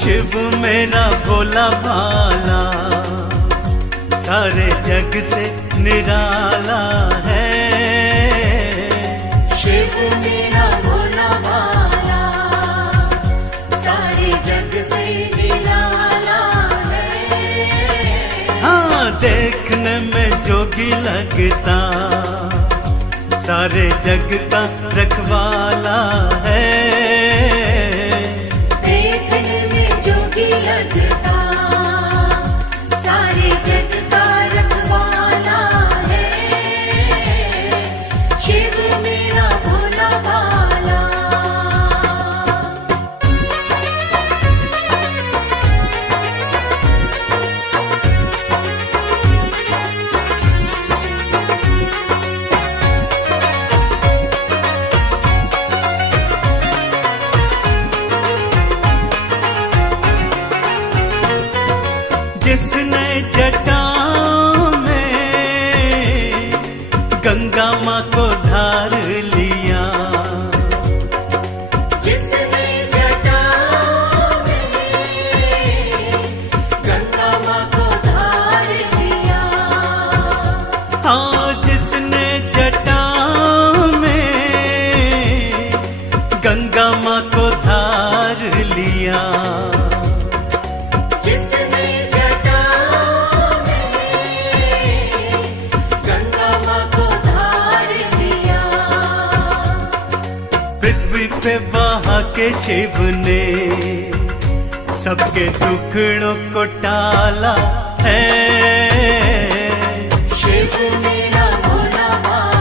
शिव मेरा भोला भाला सारे जग से निराला है। शिव मेरा भोला भाला सारे जग से निराला है। हाँ, देखने में जोगी लगता सारे जग का रखवाला है। लगता सारे जग का रखवाला है। शिव मेरा भोला भाला। जिसने जटाओं में गंगा माँ को धार लिया, जिसने जटाओं में गंगा माँ को धार लिया। हाँ, जिसने जटाओं में गंगा माँ को धार लिया। पे बहा के शिव ने सबके दुखड़ों को टाला है। शिव मेरा भोला भाला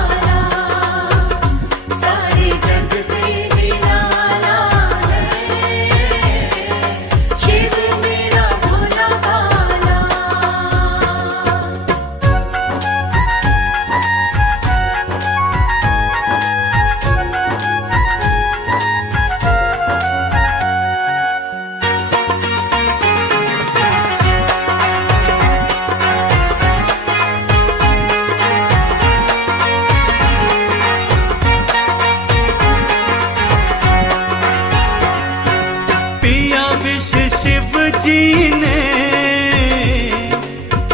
जी ने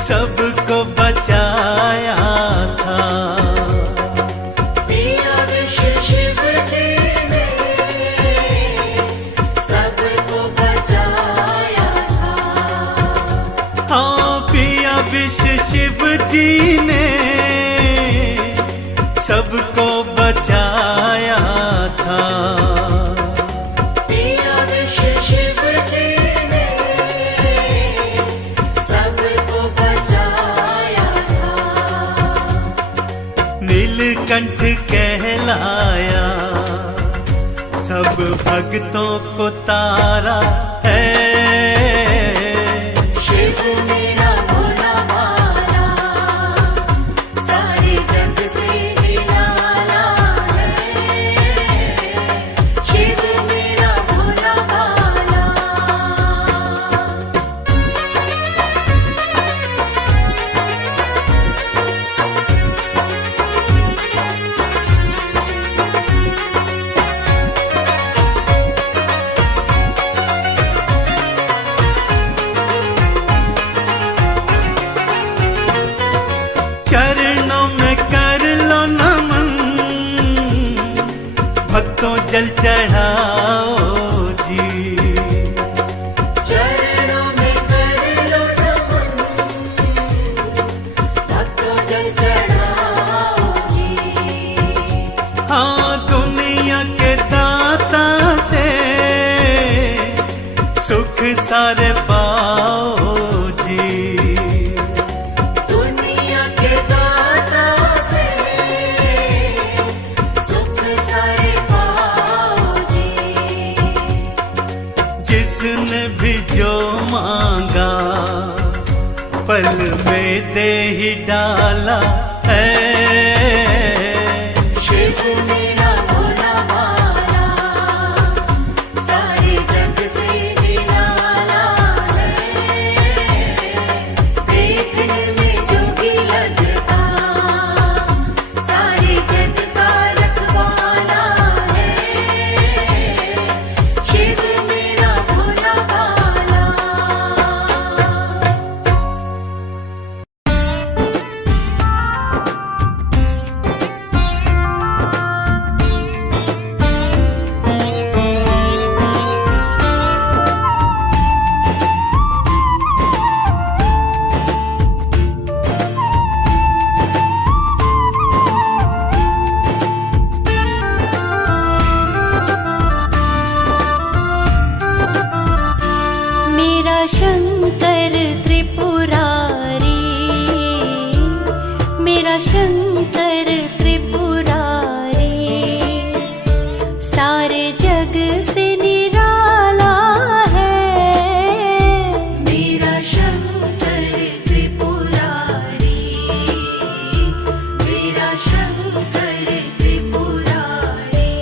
सबको बचाया था। पिया विश्व शिव जी ने सबको बचाया था। हाँ, पिया विश्व शिव जी ने सबको बचाया था। पिया विश्व शिव जी ने सबको बचाया था। नीलकंठ कहलाया सब भक्तों को तारा है। शिव मेरा भोला भाला सारे जग से निराला है। शिव मेरा भोला भाला। चरणों में कर लो नमन, भक्तों जल चढ़ाओ जी। चरणों में कर लो नमन, भक्तों जल चढ़ाओ जी। हाँ, दुनिया के दाता से सुख सारे पाओ जी। दुनिया के दाता से सुख सारे पाओ जी। जिसने भी जो मांगा पल में दे ही डाला है। शिव मेरा भोला भाला सारे जग से निराला है। देखने में जोगी लगता सारे जग का रखवाला है। शिव मेरा भोला भाला। मेरा शंकर त्रिपुरारी, मेरा शंकर त्रिपुरारी, सारे जग से निराला है। मेरा शंकर त्रिपुरारी, मेरा शंकर त्रिपुरारी,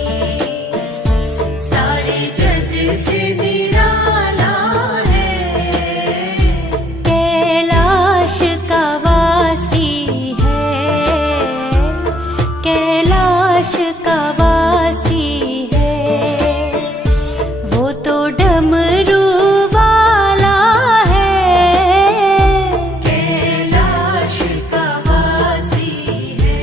सारे जग से निराला है। कैलाश का वासी है, कैलाश का वासी है, वो तो डमरू वाला है। कैलाश का वासी है,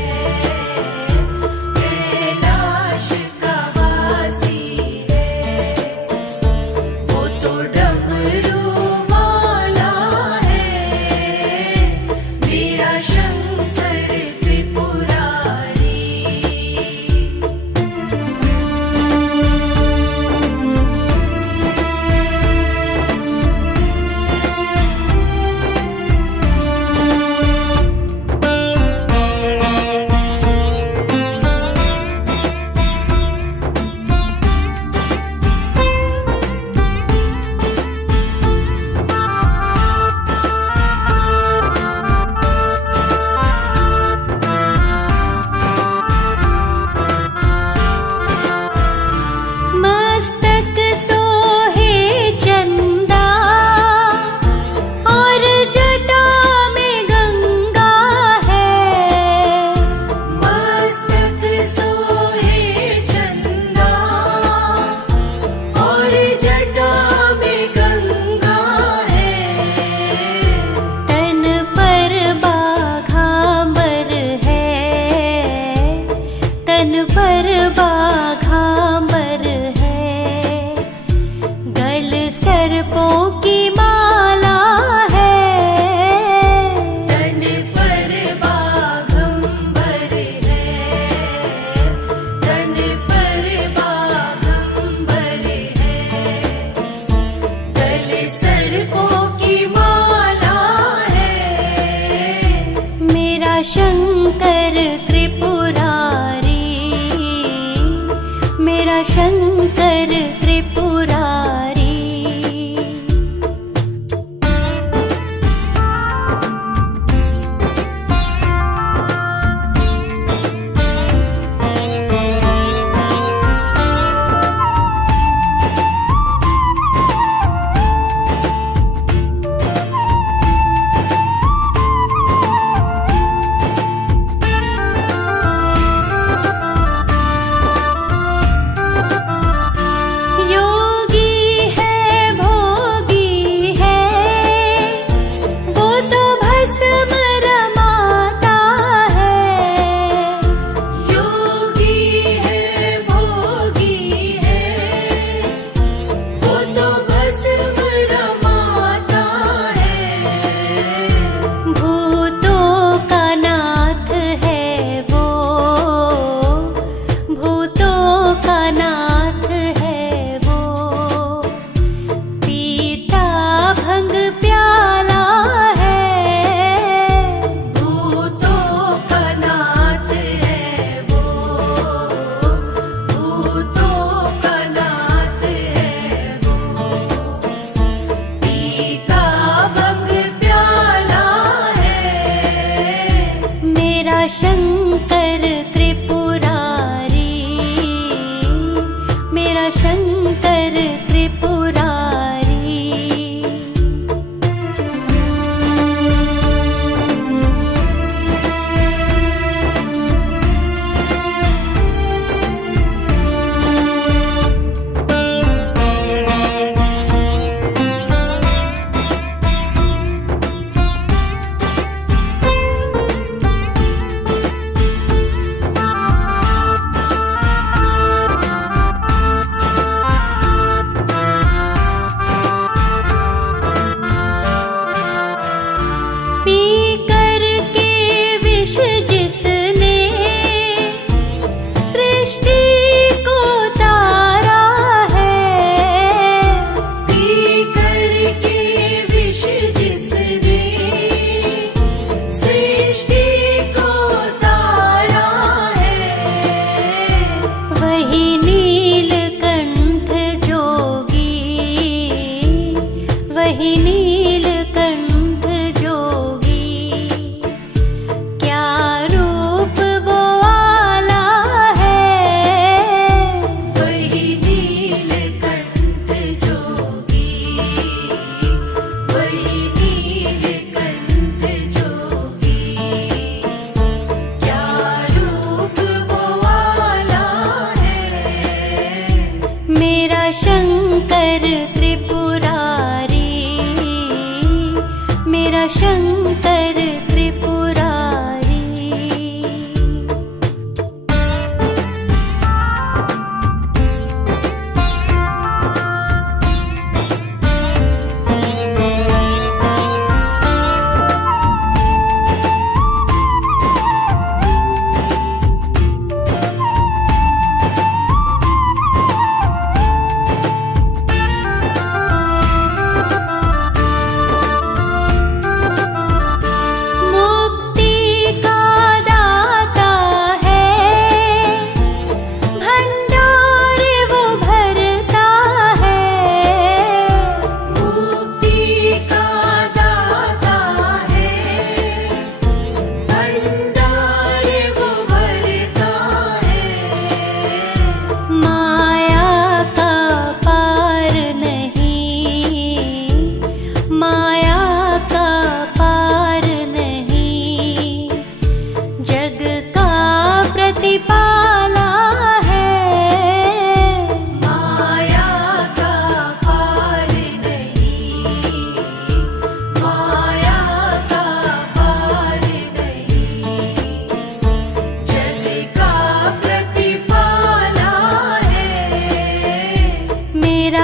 तन पर बाघांबर है, गल सर्पों की माला है। तन पर बाघंबर है, तन पर बाघंबर है, गले सर्पों की माला है। मेरा शंकर त्रिपुरारी, मेरा शंकर त्रिपुरारी। योगी है भोगी है, वो तो भस्म रमाता है। योगी है भोगी है, वो तो भस्म रमाता है। भूतों का नाथ है वो, भूतों का नाथ है वो। पीता भंग प्याला है, भूतों का नाथ है वो, भूतों का नाथ है वो। पीता भंग प्याला है। मेरा शंकर त्रिपुरारी, मेरा शंकर त्रिपुरारी। पी कर के विष जिसने सृष्टि को तारा है। पी करके विष जिसने सृष्टि को तारा है। वही नीलकंठ जोगी, वही नीलकंठ जोगी। क्या रूप वो आला है, वही नीलकंठ जोगी, वही नीलकंठ जोगी। क्या रूप वो आला है। मेरा शंकर त्रिपुरारी, मेरा शंकर त्रिपुरारी।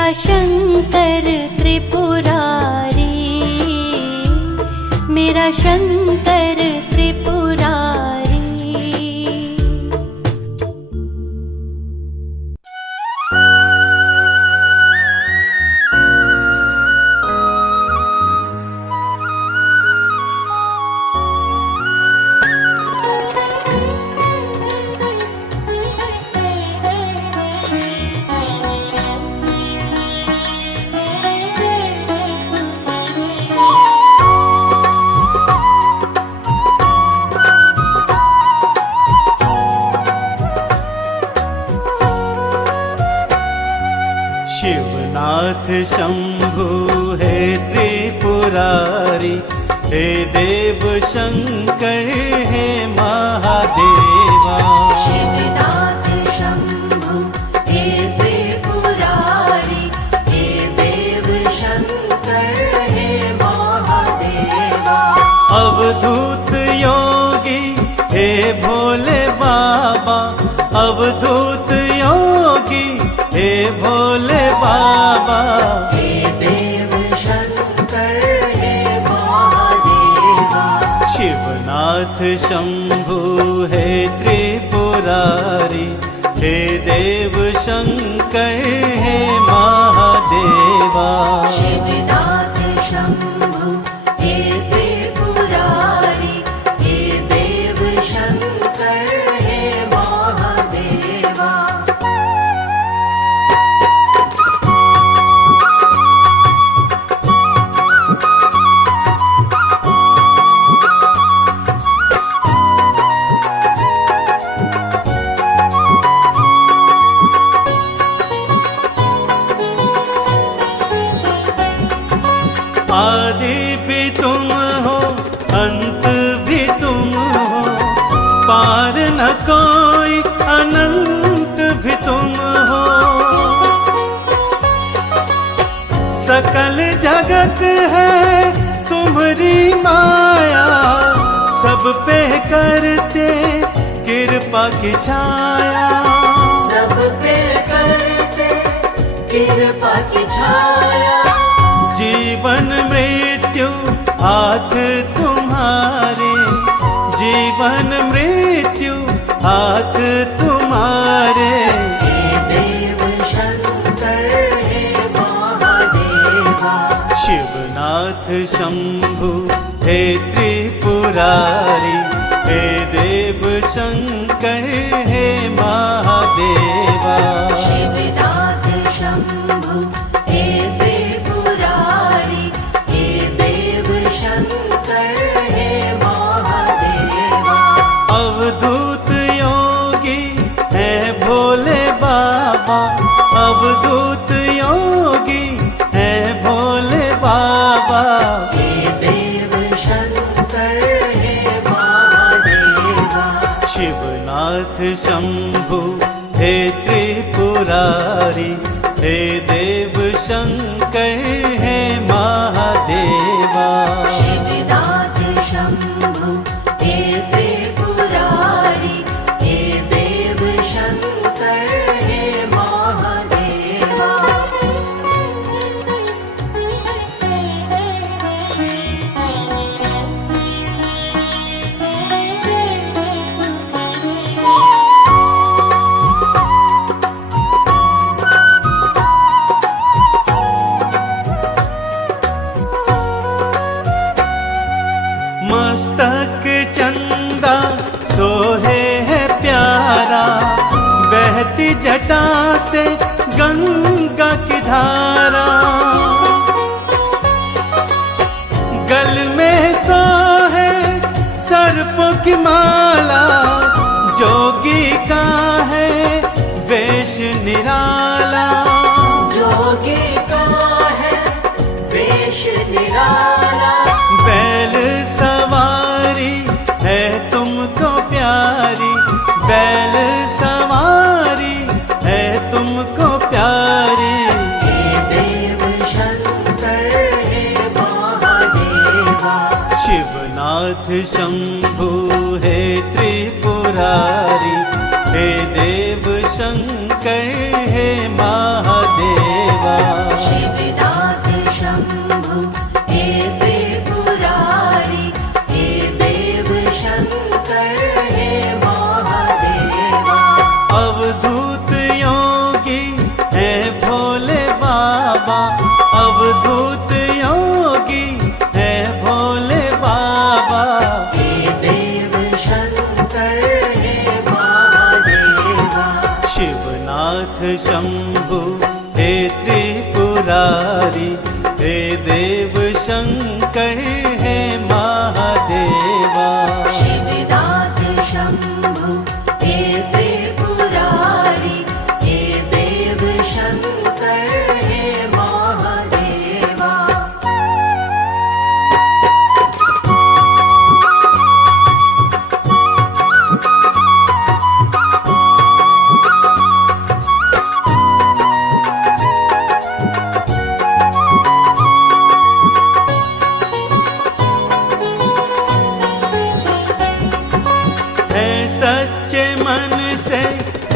मेरा शंकर त्रिपुरारी, मेरा शंकर त्रिपुरारी। शिवनाथ शंभु है त्रिपुरारी, हे देव शंकर है महादेवा। शिवनाथ शंभु हे त्रिपुरारी, हे देव शंकर हे महादेवा। अवधूत योगी हे भोले बाबा, अवधूत योगी हे भोले बाबा। हे देव शंकर हे महादेवा। शिवनाथ शंभु है त्रिपुरारी, हे देव शंकर है महादेवा। शिवनाथ शंभु हे त्रिपुरारी, हे देव शंकर हे महादेवा। आदि भी तुम हो, अंत भी तुम हो, पार न कोई, अनंत भी तुम हो। सकल जगत है तुम्हारी माया, सब पे करते कृपा की छाया। सब पे करते कृपा की छाया। जीवन मृत्यु हाथ तुम्हारे, जीवन मृत्यु हाथ तुम्हारे। हे देव शंकर हे महादेवा। शिवनाथ शंभु हे त्रिपुरारी, हे देव शंकर हे महादेवा। शिवनाथ शंभु हे त्रिपुरारी, हे देव शंकर हे महादेवा। अवधूत योगी है भोले बाबा, अवधूत योगी है भोले बाबा। हे देव शंकर हे महादेवा। शिवनाथ शंभु हे त्रिपुरारी, हे देव शंकर है महादेवा। शिवनाथ शंभु हे त्रिपुरारी, हे देव शंकर हे महादेवा। मस्तक चंदा सोहे है प्यारा, बहती जटा से गंगा की धारा। गल में सोहे सर्पों की माला, जोगी का है वेश निराला। जोगी का है वेश निराला। बैल सवारी है तुमको प्यारी, बैल सवारी है तुमको प्यारी। हे देव शंकर हे महादेवा। शिवनाथ शंभु है त्रिपुरारी, हे देव शंकर है महादेवा। शंभु हे त्रिपुरारी, हे देव शंकर हे महादेवा। शिवनाथ शंभु हे त्रिपुरारी, हे देव शंकर हे महादेवा। सच्चे मन से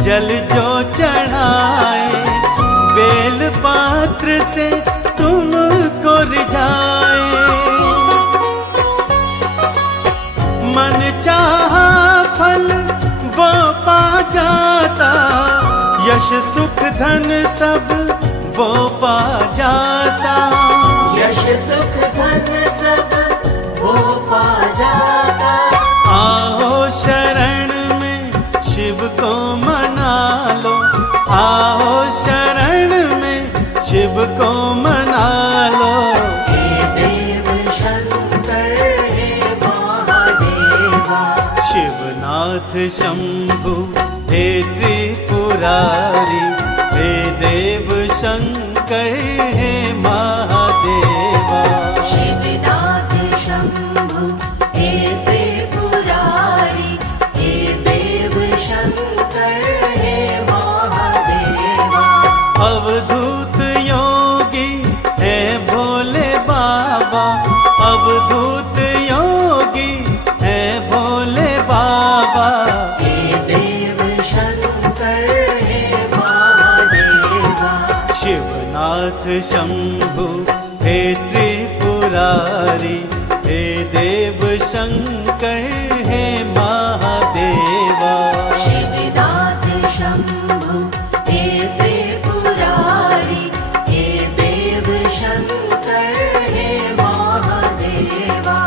जल जो चढ़ाए, बेल पात्र से तुमको रिझाए। मन चाहा फल वो पा जाता, यश सुख धन सब वो पा जाता। यश सुख धन सब वो पा जाता। आओ शरण में शिव को मना लो, आओ शरण में शिव को मना लो। हे देव शंकर हे महादेवा। शिवनाथ शंभु हे त्रिपुरारी, हे देव शंकर हे महादेवा। शिवनाथ शंभु हे त्रिपुरारी, हे देव शंकर हे महादेवा। अवधूत योगी है भोले बाबा, अवधूत योगी है भोले बाबा। हे देव शंकर हे महादेवा। शिवनाथ शंभु हे त्रिपुरारी, हे देव शंकर हे महादेवा। शिवनाथ शंभु हे त्रिपुरारी, हे देव शंकर हे महादेवा।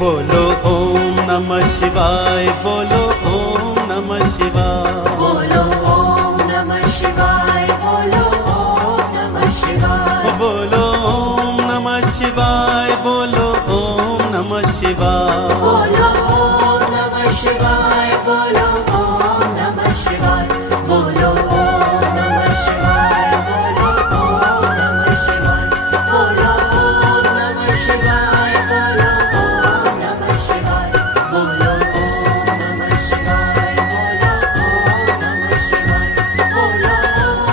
बोलो ओम नमः शिवाय, बोलो ओम नमः शिवाय। बोलो ओम नमः शिवाय, बोलो ओम नमः शिवाय। बोलो ओम नमः शिवाय, बोलो ओम नमः शिवाय। बोलो ओम नमः शिवाय, बोलो ओम नमः शिवाय। बोलो ओम नमः शिवाय, बोलो ओम नमः शिवाय। बोलो ओम नमः शिवाय, बोलो ओम नमः शिवाय। बोलो ओम नमः शिवाय, बोलो ओम नमः शिवाय। बोलो ओम नमः शिवाय, बोलो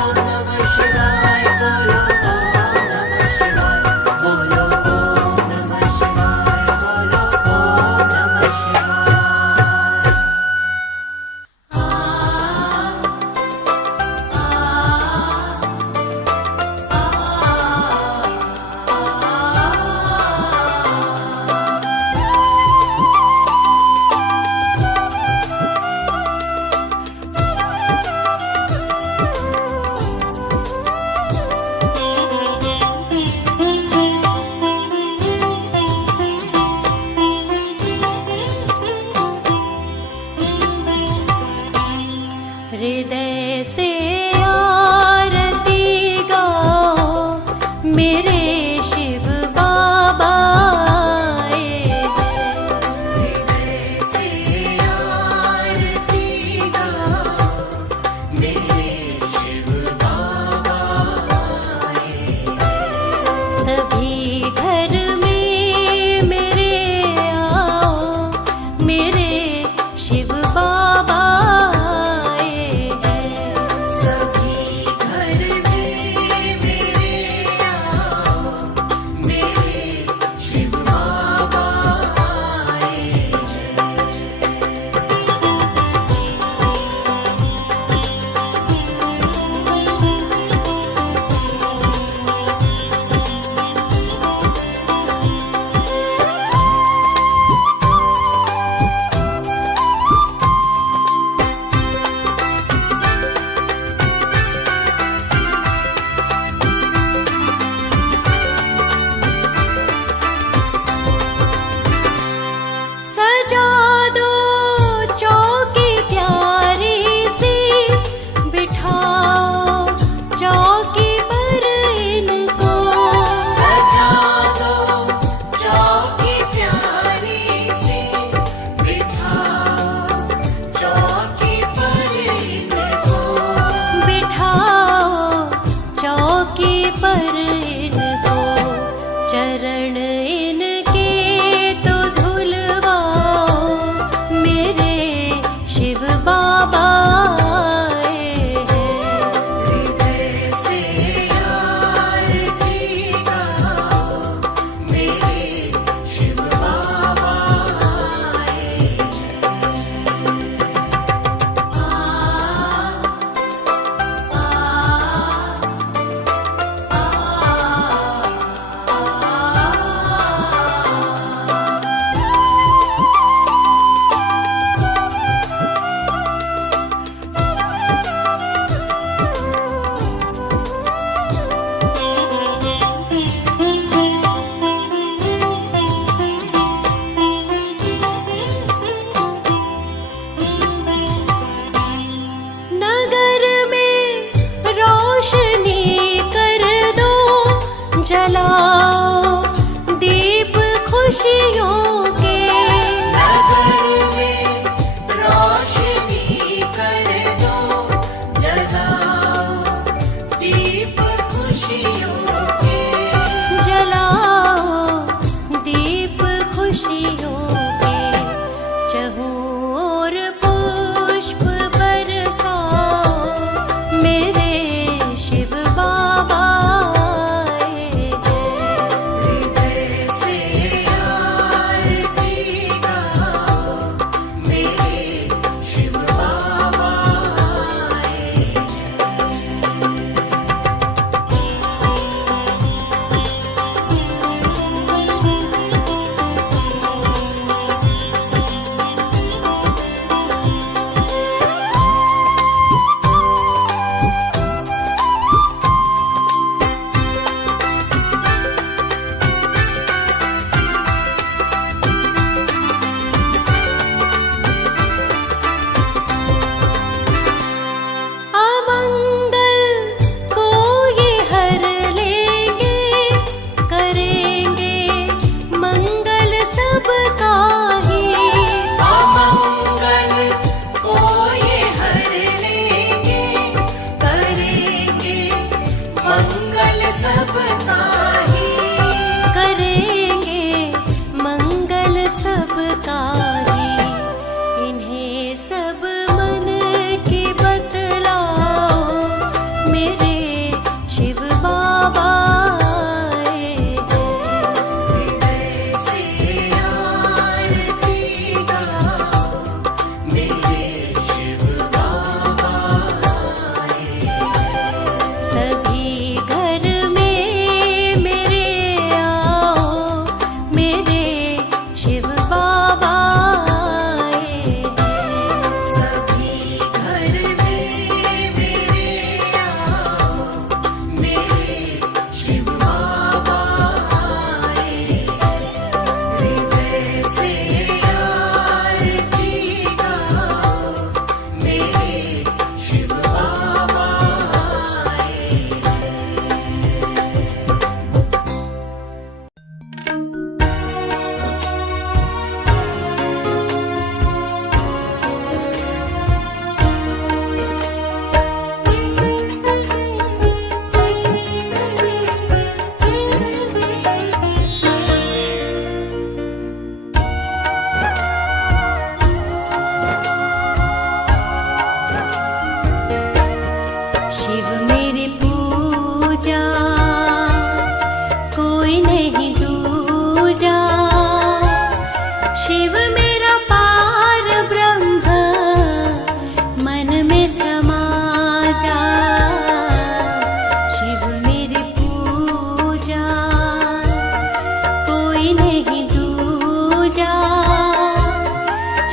ओम नमः शिवाय। बोलो ओम नमः शिवाय, बोलो ओम नमः शिवाय। सब मन की बतलाओ, मेरे शिव बाबा आए हैं। हृदय से आरती गाओ, मेरे शिव बाबा आए हैं। सभी घर में मेरे आओ, मेरे शिव बाबा आए हैं। सभी घर में मेरे आओ, मेरे शिव बाबा आए हैं। हृदय से आरती गाओ, मेरे शिव बाबा आए शिव मेरी पूजा कोई नहीं दूजा, शिव मेरा पार ब्रह्म मन में समा जा। शिव मेरी पूजा कोई नहीं दूजा,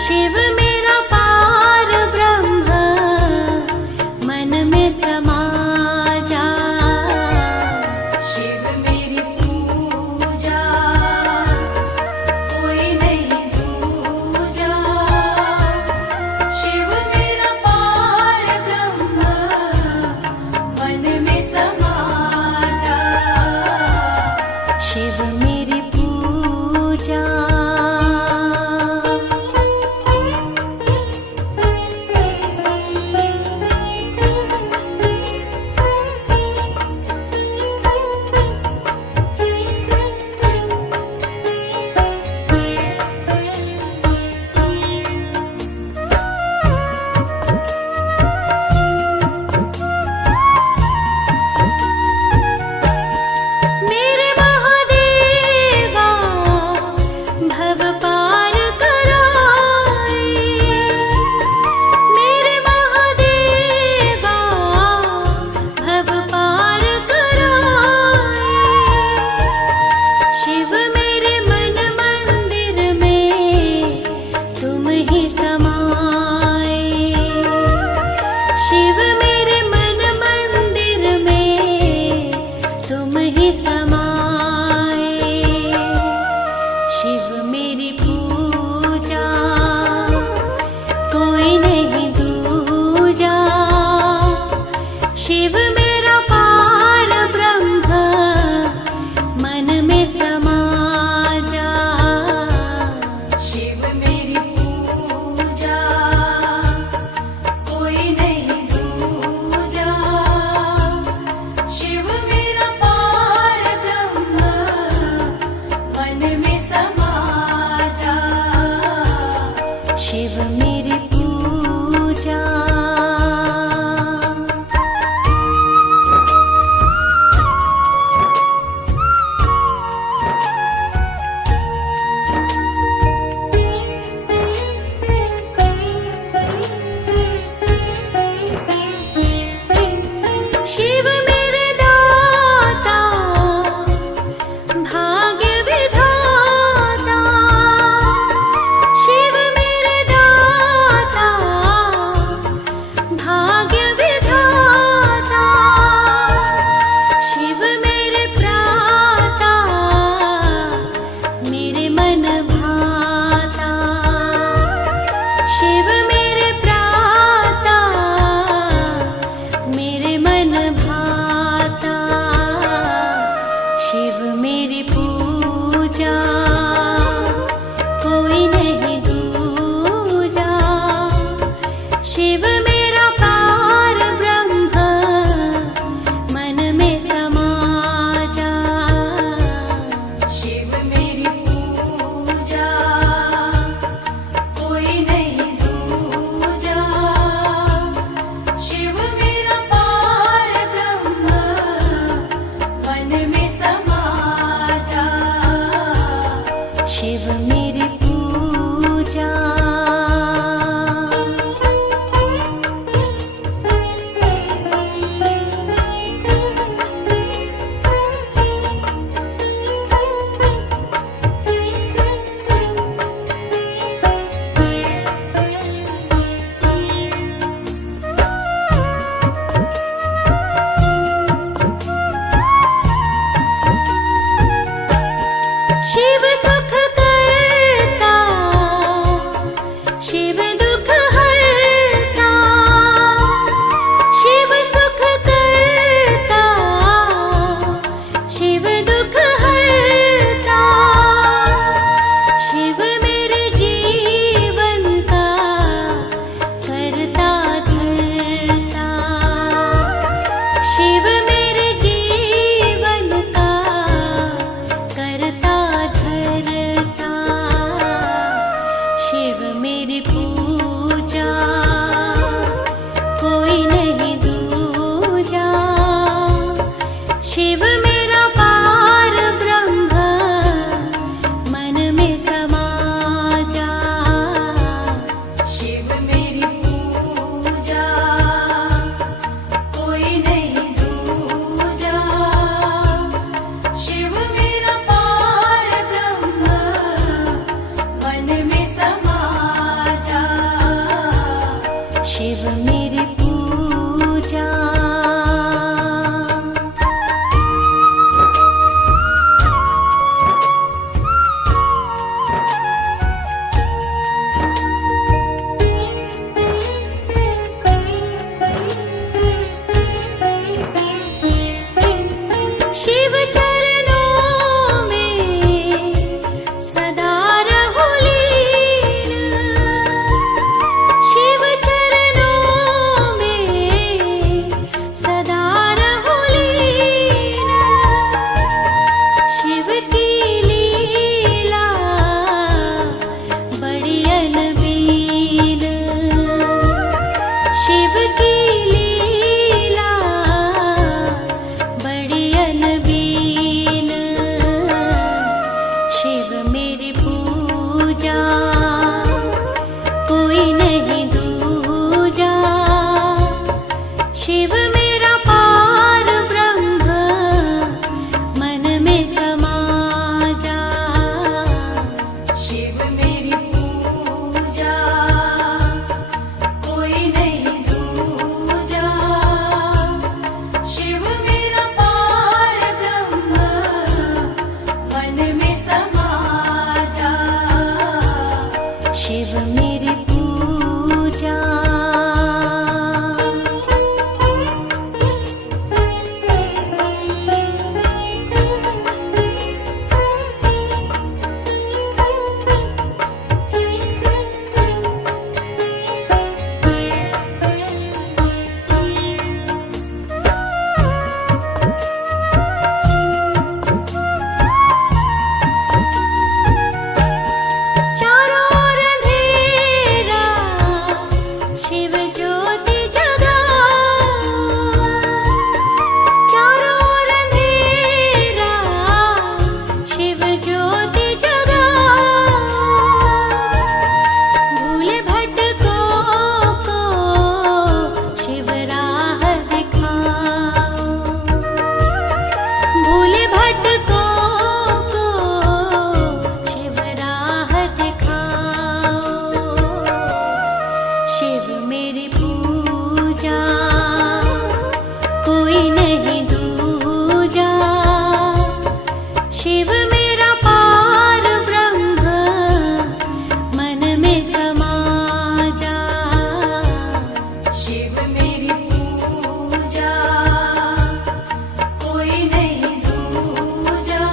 शिव मेरा पार ब्रह्म मन में समा जा। शिव मेरी पूजा कोई नहीं दूजा, शिव मेरा पार ब्रह्म मन में समा जा। शिव मेरी पूजा मेरे महादेवा भव पार कराए, मेरे महादेवा भव पार कराए। शिव मेरे मन मंदिर में तुम ही समाए, शिव मेरे मन मंदिर में तुम ही समाए। शिव मेरी पूजा कोई नहीं दूजा, शिव मेरा पार ब्रह्म मन में समा जा। शिव मेरी पूजा कोई नहीं दूजा, शिव मेरा पार ब्रह्म मन में समा जा। शिव मेरी पूजा शिव मेरे दाता भाग्य विधाता, शिव मेरे दाता शिव मेरी पूजा, कोई नहीं दूजा। शिव मेरा पार ब्रह्म, मन में समा जा। शिव मेरी पूजा, कोई नहीं दूजा।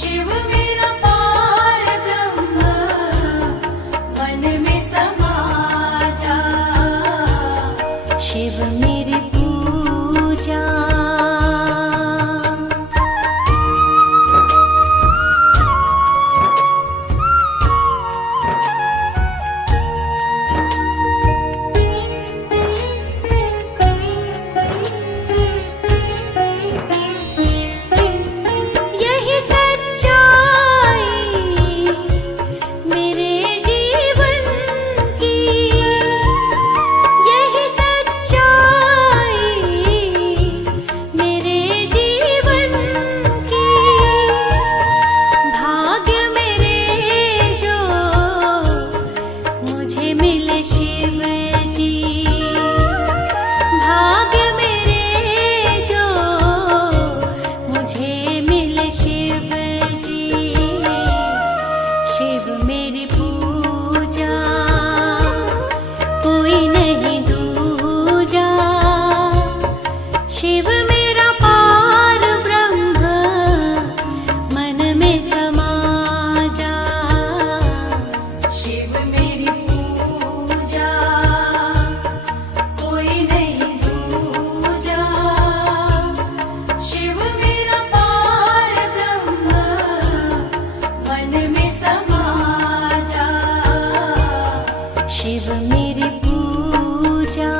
शिव मेरा पार ब्रह्म, मन में समा जा। शिव मेरी पूजा। यही सच्चाई मेरे जीवन की, यही सच्चाई मेरे जीवन की। भाग्य मेरे जो मुझे मिले शिव जी, भाग्य मेरे जो मुझे मिले शिव जी। शिव मेरी पूजा, कोई नहीं दूजा। शिव मेरा पार ब्रह्म, मन में समा जा। शिव मेरी पूजा, कोई नहीं दूजा। शिव मेरा पार ब्रह्म, मन में समा जा। शिव मेरी पूजा।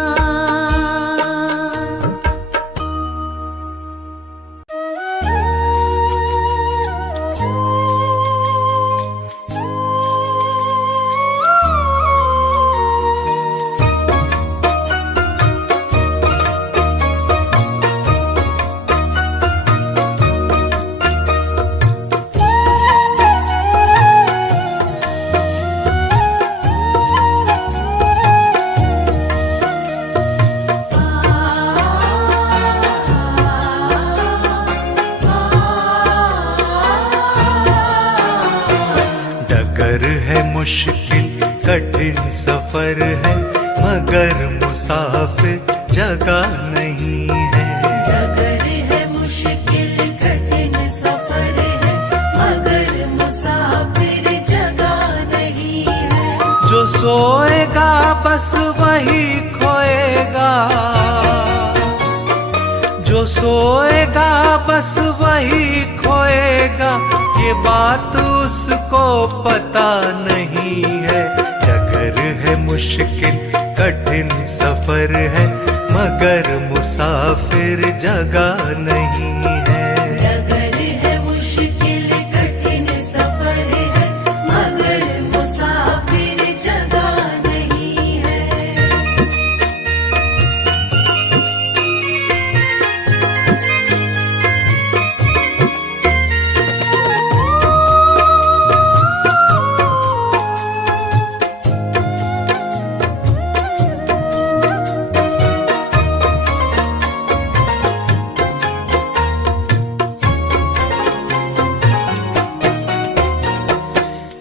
डगर है मुश्किल कठिन सफर है, मगर मुसाफिर जगह नहीं है। डगर है मुश्किल कठिन सफर है, मगर मुसाफिर जगह नहीं है। जो सोएगा बस वही खोएगा, जो सोएगा बस वही खोएगा। ये बात उसको पता नहीं है। डगर है मुश्किल कठिन सफर है, मगर मुसाफिर जगह नहीं है। डगर है मुश्किल कठिन सफर है, मगर मुसाफिर जगह नहीं है।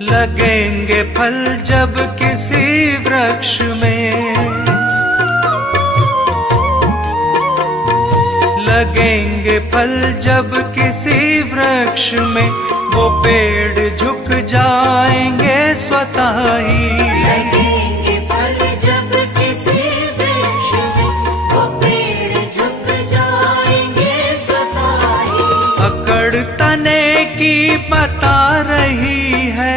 लगेंगे फल जब किसी वृक्ष में, लगेंगे फल जब किसी वृक्ष में। वो पेड़ झुक जाएंगे स्वतः ही। लगेंगे फल जब किसी वृक्ष में, वो पेड़ झुक जाएंगे स्वतः ही। अकड़ तने की बता रही है,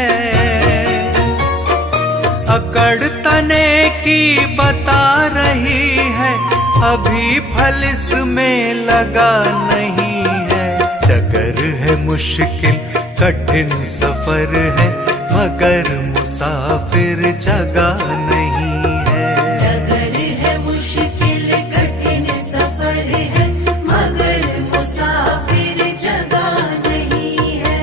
अकड़ तने की बता रही है। अभी फल इसमें लगा नहीं है। डगर है मुश्किल कठिन सफर है, मगर मुसाफिर जगह नहीं है। डगर है मुश्किल कठिन सफर है, मगर मुसाफिर जगह नहीं है।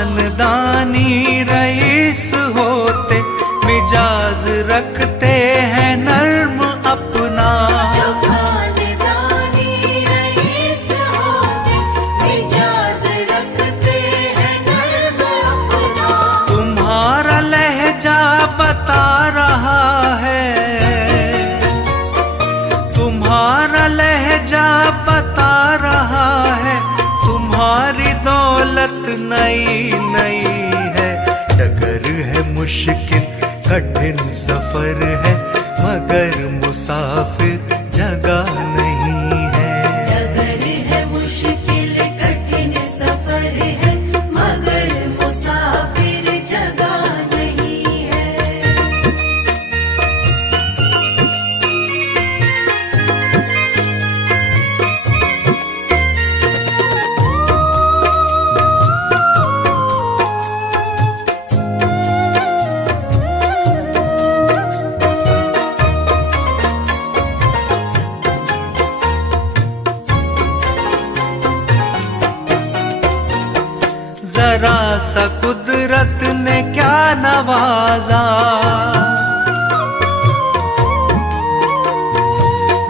खानदानी रईस होते, मिजाज रखते हैं नर्म अपना। जो खानदानी रईस होते, मिजाज रखते हैं नर्म अपना। तुम्हारा लहजा बता रहा है, तुम्हारा लहजा बता रहा है, तुम्हारी दौलत नई नई है। डगर है मुश्किल कठिन सफर है, मगर मुसाफिर जगह नहीं है। डगर है मुश्किल कठिन सफर है, मगर मुसाफिर जगह नहीं है। जरा सा कुदरत ने क्या नवाजा,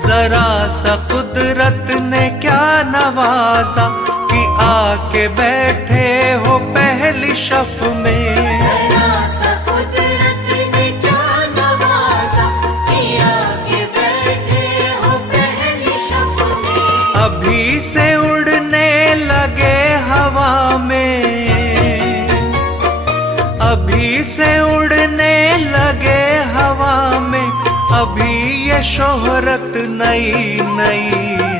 जरा सा कुदरत ने क्या नवाजा, कि आके बैठे हो पहली शफ में। जरा सा कुदरत ने क्या नवाजा, कि आके बैठे हो पहली शफ में। अभी से उड़ने लगे हवा में, अभी से उड़ने लगे हवा में, अभी ये शोहरत नई नई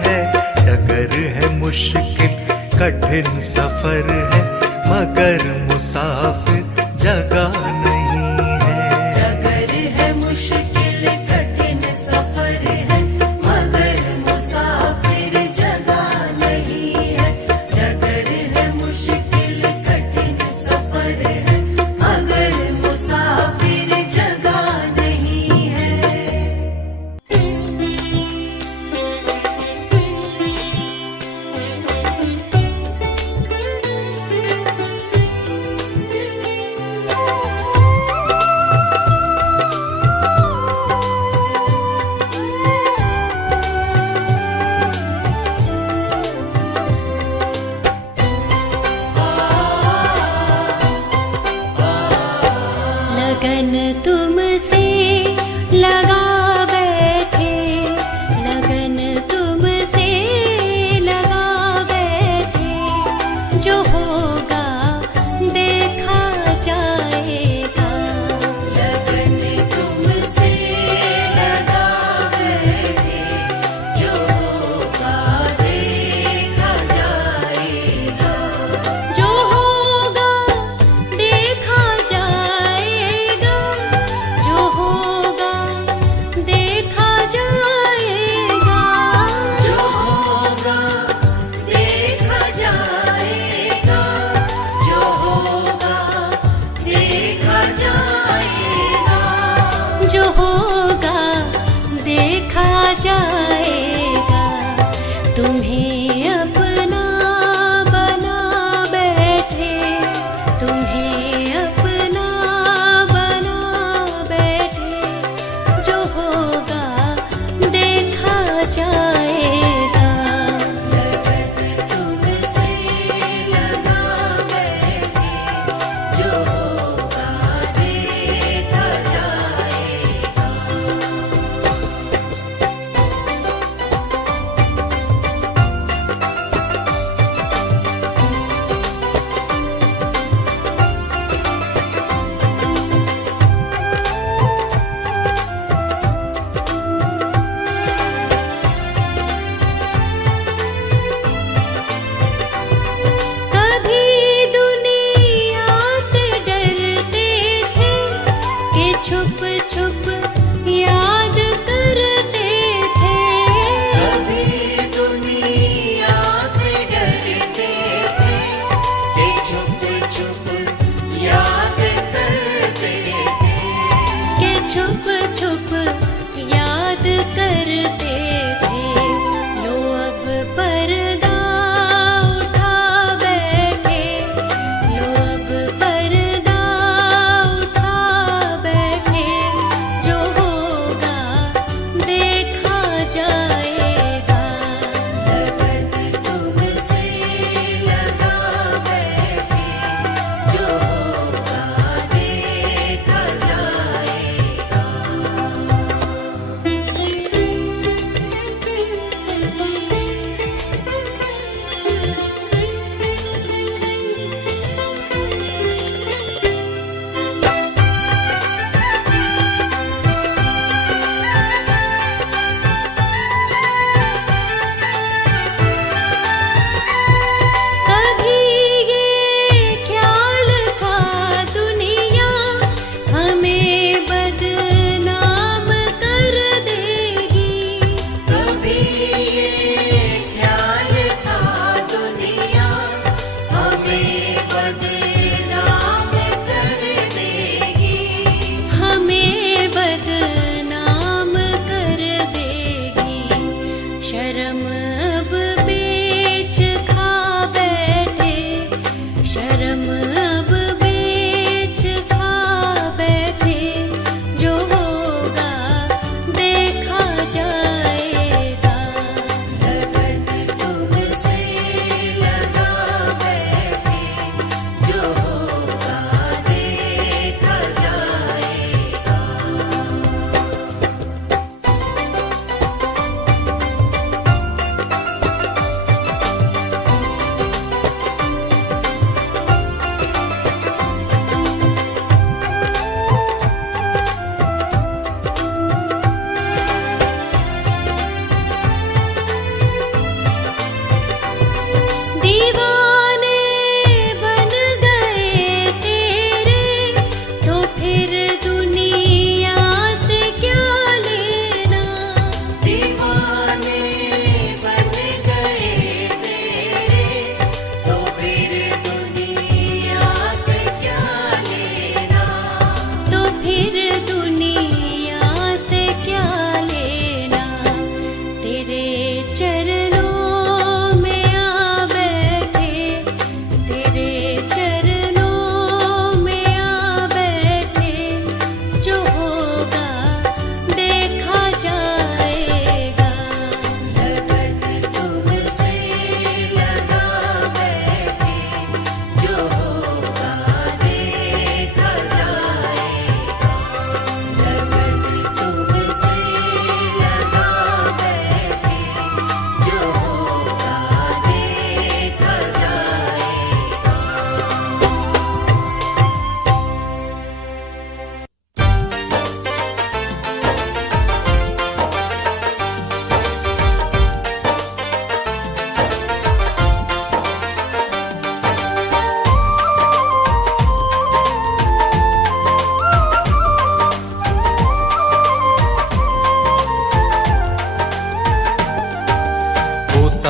है। डगर है मुश्किल कठिन सफर है, मगर मुसाफिर जगह नहीं है। डगर है मुश्किल कठिन सफर है, मगर मुसाफिर जगह नहीं है। डगर है मुश्किल कठिन सफर है, मगर मुसाफिर जगह नहीं है। लगन तुमसे लगा बैठे, लगन तुमसे लगा बैठे, जो होगा देखा जाएगा। लगन तुमसे लगा बैठे, जो होगा देखा जाएगा। जो होगा देखा जाएगा, जो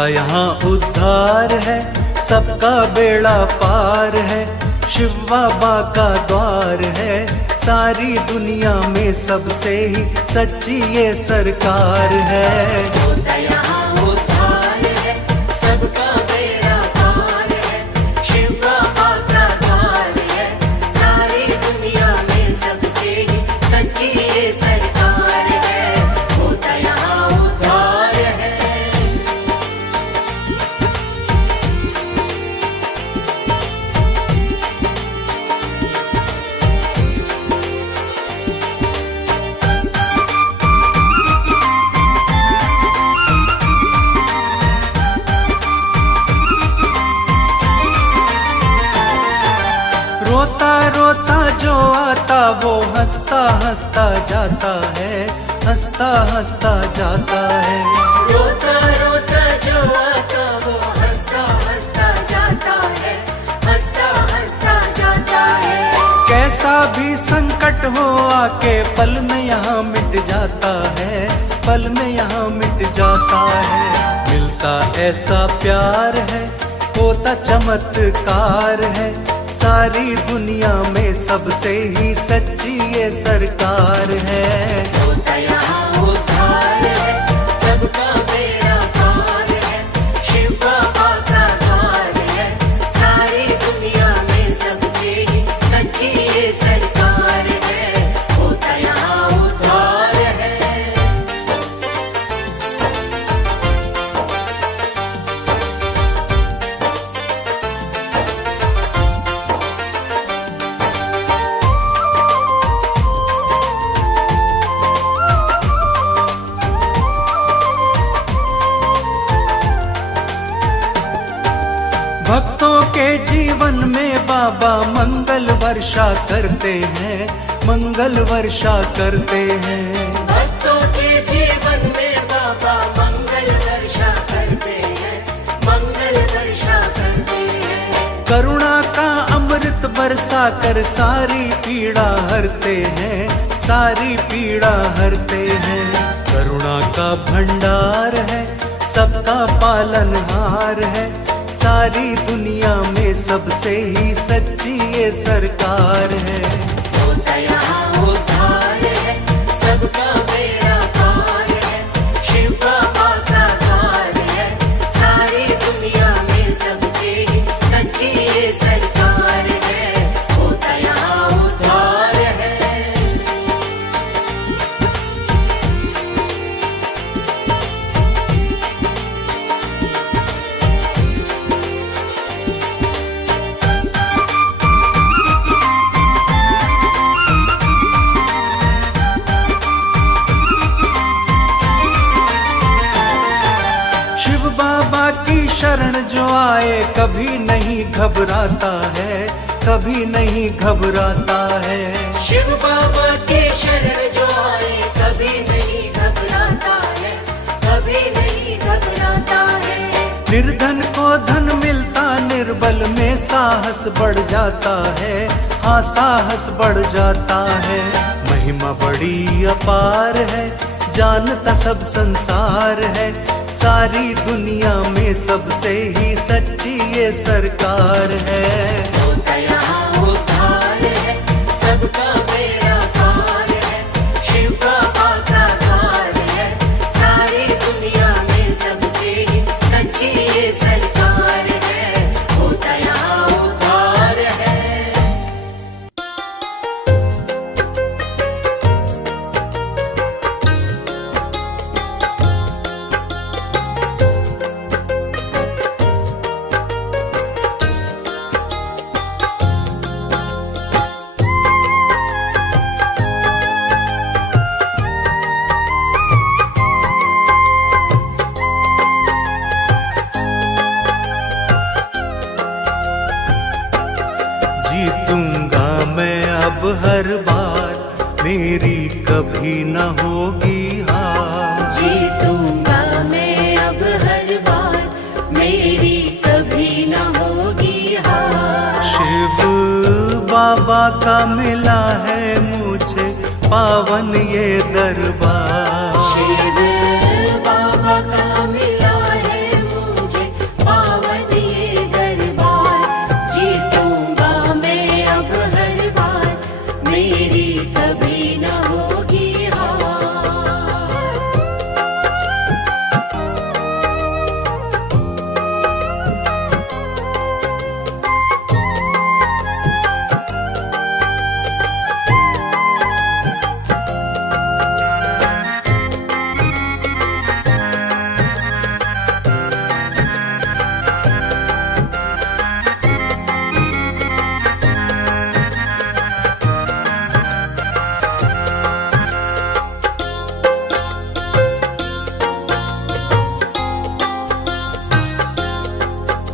होता यहाँ उद्धार है, सबका बेड़ा पार है, शिव बाबा का द्वार है, सारी दुनिया में सबसे ही सच्ची ये सरकार है। होता यहाँ उद्धार है, सबका बेड़ा पार है, शिव बाबा का द्वार है, सारी दुनिया में सबसे ही सच्ची ये सरकार है। होता यहाँ उद्धार है। रोता रोता जो आता वो हंसता हंसता जाता है, हंसता हंसता जाता है। रोता रोता जो आता वो हंसता हंसता जाता है, हंसता हंसता जाता है। कैसा भी संकट हो आके पल में यहाँ मिट जाता है, पल में यहाँ मिट जाता है। मिलता ऐसा प्यार है, होता चमत्कार है, सारी दुनिया में सबसे ही सच्ची ये सरकार है। होता यहाँ उद्धार है, सबका बेड़ा पार है, शिव बाबा का द्वार है, सारी दुनिया में सबसे ही सच्ची ये सरकार है। होता यहाँ उद्धार है। भक्तों के जीवन में बाबा मंगल वर्षा करते हैं, मंगल वर्षा करते हैं। भक्तों के जीवन में बाबा मंगल वर्षा करते हैं, मंगल वर्षा करते हैं। करुणा का अमृत बरसा कर सारी पीड़ा हरते हैं, सारी पीड़ा हरते हैं। करुणा का भंडार है, सबका पालनहार है, सारी दुनिया में सबसे ही सच्ची ये सरकार है। होता यहाँ उद्धार है, सबका बेड़ा पार है, शिव बाबा का द्वार है, सारी दुनिया में सबसे ही सच्ची ये सरकार है। होता यहाँ उद्धार है। शिव बाबा की शरण जो आए कभी नहीं घबराता है, कभी नहीं घबराता है। शिव बाबा के शरण जो आए कभी नहीं घबराता है, कभी नहीं घबराता है। निर्धन को धन मिलता, निर्बल में साहस बढ़ जाता है, हाँ साहस बढ़ जाता है। महिमा बड़ी अपार है, जानता सब संसार है, सारी दुनिया में सबसे ही सच्ची ये सरकार है। होता यहाँ उद्धार है, सबका बेड़ा पार है, शिव बाबा का द्वार है, सारी दुनिया में सबसे ही सच्ची ये सरकार है। होता यहाँ उद्धार है। जीतूंगा मैं अब हर बार, मेरी कभी न होगी हार। जीतूंगा मैं अब हर बार, मेरी कभी न होगी हार। शिव बाबा का मिला है मुझे पावन ये दरबार। शिव बाबा का मिला है मुझे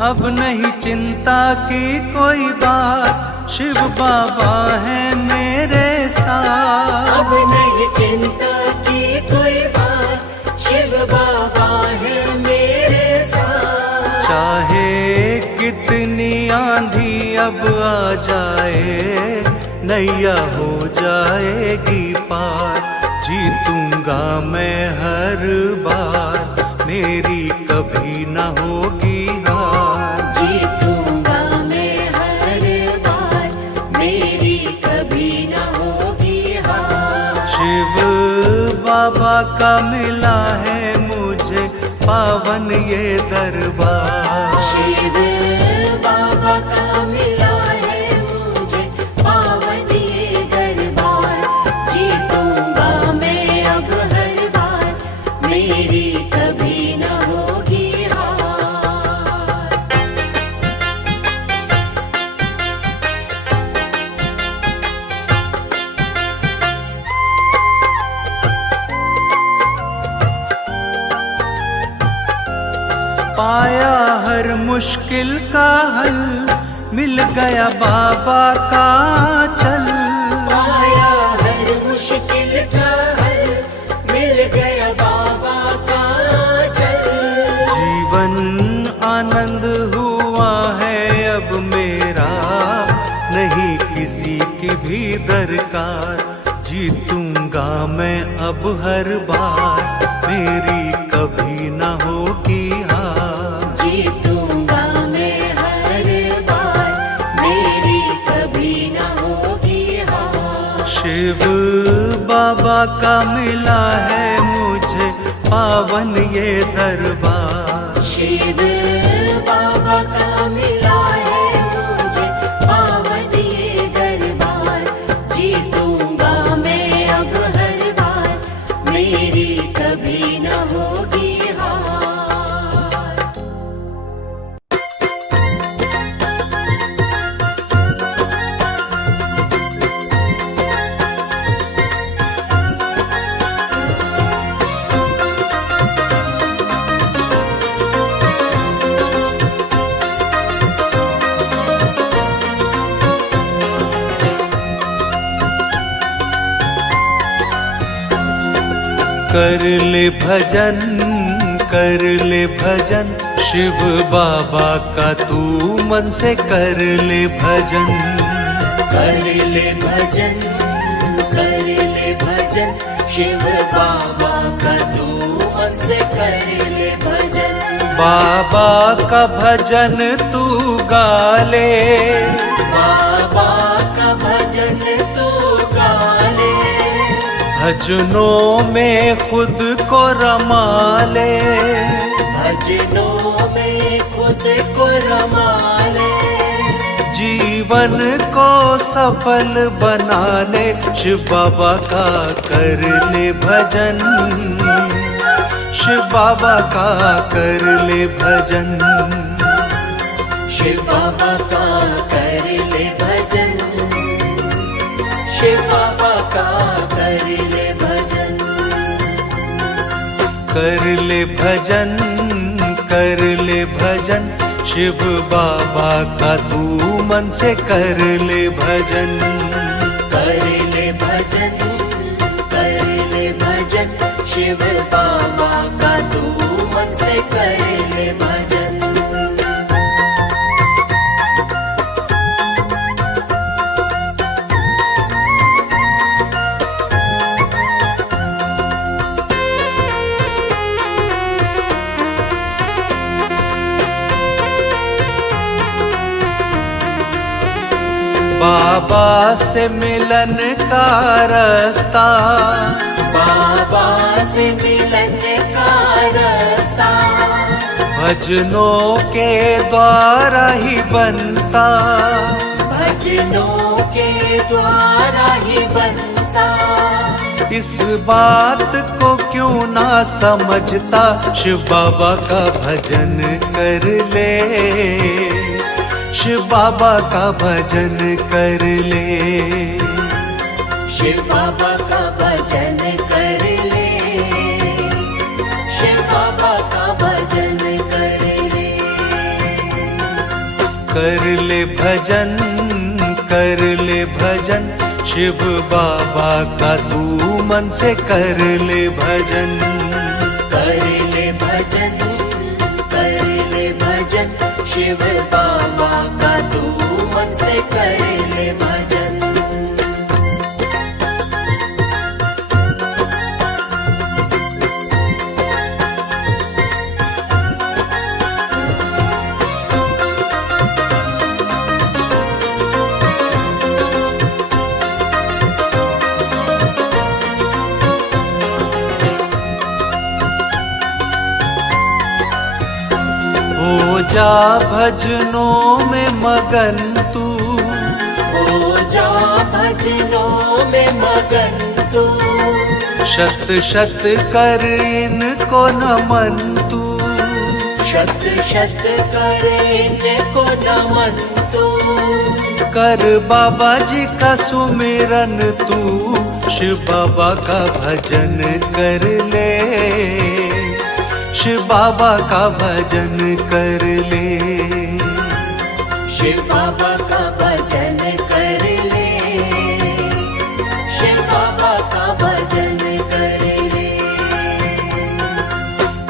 अब नहीं चिंता की कोई बात, शिव बाबा है मेरे साथ। अब नहीं चिंता की कोई बात, शिव बाबा है मेरे साथ। चाहे कितनी आंधी अब आ जाए, नैया हो जाएगी पार। जीतूंगा मैं हर बार, मेरी कभी ना होगी हार। जीतूंगा मैं हर बार, मेरी कभी ना होगी हार। शिव बाबा का मिला है मुझे पावन ये दरबार। शिव बाबा का मिला है मुझे पावन ये दरबार। जीतूंगा मैं अब हर बार, मेरी कभी ना होगी हार। पाया हर मुश्किल का हल, मिल गया बाबा का चल। पाया हर मुश्किल का हल, मिल गया बाबा का चल। जीवन आनंद हुआ है अब मेरा, नहीं किसी की भी दरकार। जीतूंगा मैं अब हर बार, मेरी कभी ना होगी हार। जीतूंगा मैं हर बार, मेरी कभी ना होगी हार। शिव बाबा का मिला है मुझे पावन ये दरबार। शिव बाबा का मिला है मुझे पावन ये दरबार। जीतूंगा मैं अब हर बार, मेरी कभी ना होगी हार। कर ले भजन, कर ले भजन, शिव बाबा का तू मन से कर ले भजन। कर ले भजन, कर ले भजन, शिव बाबा का तू मन से कर ले भजन। बाबा का भजन तू गा ले, बाबा का भजन तू गा ले। भजनों में खुद को रमा ले, भजनों में खुद को रमा ले। जीवन को सफल बना ले। शिव बाबा का कर ले भजन, शिव बाबा का कर ले भजन। शिव बाबा का कर ले भजन, शिव बाबा का कर ले भजन। कर ले भजन, कर ले भजन, शिव बाबा का तू मन से कर ले भजन। कर ले भजन, कर ले भजन, शिव बाबा का तू मन से कर ले भजन। बाबा से मिलन का रास्ता, बाबा से मिलन का रास्ता। भजनों के द्वारा ही बनता, भजनों के द्वारा ही बनता। इस बात को क्यों ना समझता। शिव बाबा का भजन कर ले, शिव बाबा का भजन कर ले। शिव बाबा का भजन कर ले, शिव बाबा का भजन कर ले। भजन, शिव बाबा का तू मन से कर ले भजन। कर ले भजन, कर ले भजन, शिव बाबा का तू मन से कर ले भजन। हो जा भजनों में मगन तू, हो जा भजनों में मगन तू, शत शत कर इनको नमन तू। शत शत कर इनको नमन तू, कर बाबा जी का सुमिरन तू, शिव बाबा का भजन कर ले, शिव बाबा का भजन कर ले। शिव बाबा का भजन कर ले, शिव बाबा का भजन कर ले।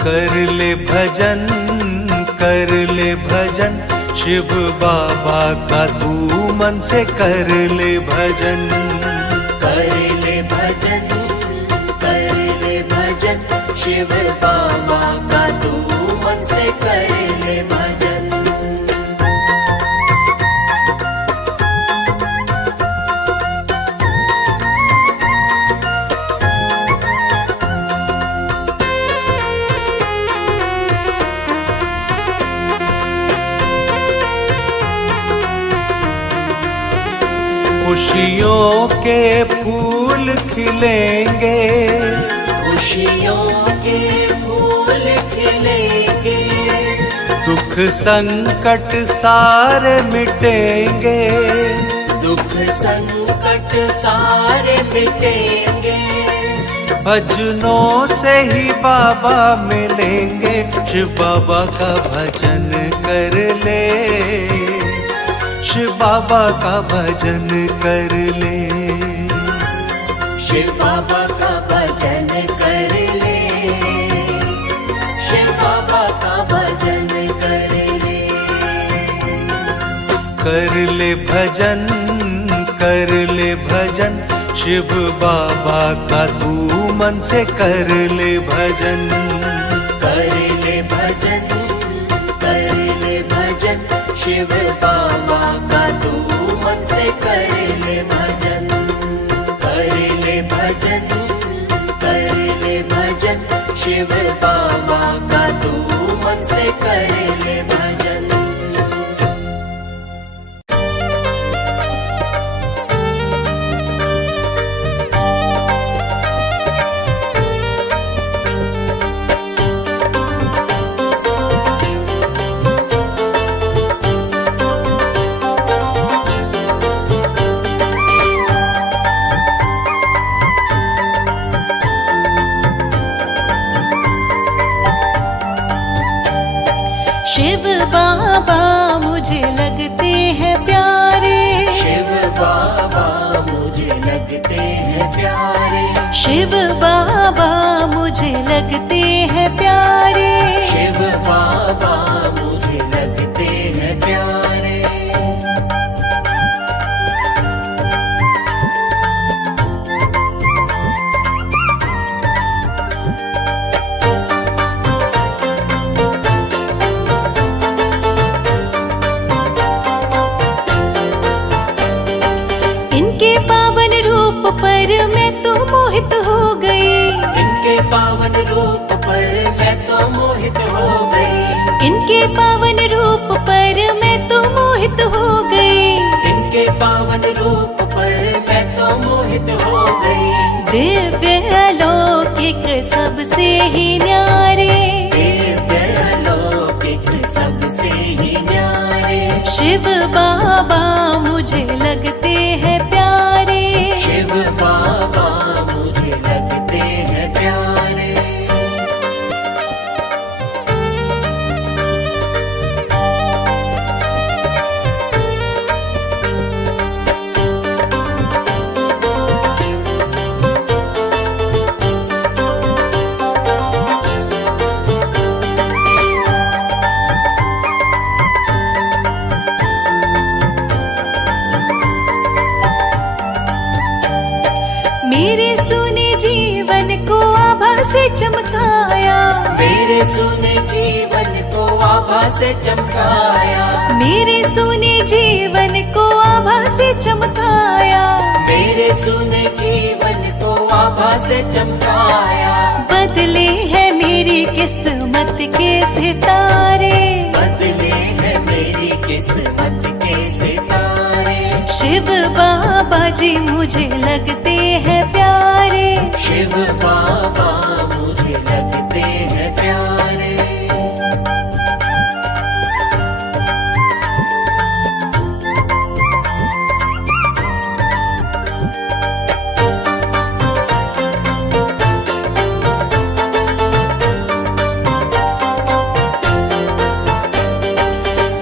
कर ले भजन, कर ले भजन, शिव बाबा का तू मन से कर ले भजन। कर ले भजन, कर ले भजन, शिव बाबा का तू मन से कर ले भजन। खुशियों के फूल खिलेंगे, खुशियों के फूल खिलेंगे, दुख संकट सारे मिटेंगे, दुख संकट सारे मिटेंगे। भजनों से ही बाबा मिलेंगे, शिव बाबा का भजन कर ले, शिव बाबा का भजन कर ले। शिव बाबा का भजन कर ले, शिव बाबा का भजन कर ले। कर ले भजन, कर ले भजन, शिव बाबा का तू मन से कर ले भजन। कर ले भजन, कर ले भजन, शिव बाबा का तू मन से कर ले भजन। कर ले भजन, कर ले भजन, शिव बाबा का तू मन से कर ले भजन। शिव बाबा मुझे लगते हैं प्यारे, शिव बाबा मुझे लगते हैं प्यारे, शिव बाबा मुझे लगते हैं प्यारे, शिव बाबा मुझे लगते हैं प्यारे। इनके पावन रूप पर मैं तो मोहित हो गई, इनके पावन रूप पर मैं तो मोहित हो गई, इनके पावन रूप पर मैं तो मोहित हो गई, इनके पावन रूप पर मैं तो मोहित हो गई। दिव्य अलौकिक सबसे ही न्यारे, दिव्य अलौकिक सबसे ही न्यारे, शिव बाबा मुझे लगते हैं प्यारे, शिव बाबा मुझे लगते हैं प्यारे। से चमकाया, मेरे सोने जीवन को आभा से चमकाया, मेरे सोने जीवन को आभा से चमकाया, मेरे सोने जीवन को आभा से चमकाया। बदले हैं मेरी किस्मत के सितारे, बदले हैं मेरी किस्मत के सितारे। शिव बाबा जी मुझे लगते हैं प्यारे, शिव बाबा मुझे लगते हैं प्यारे।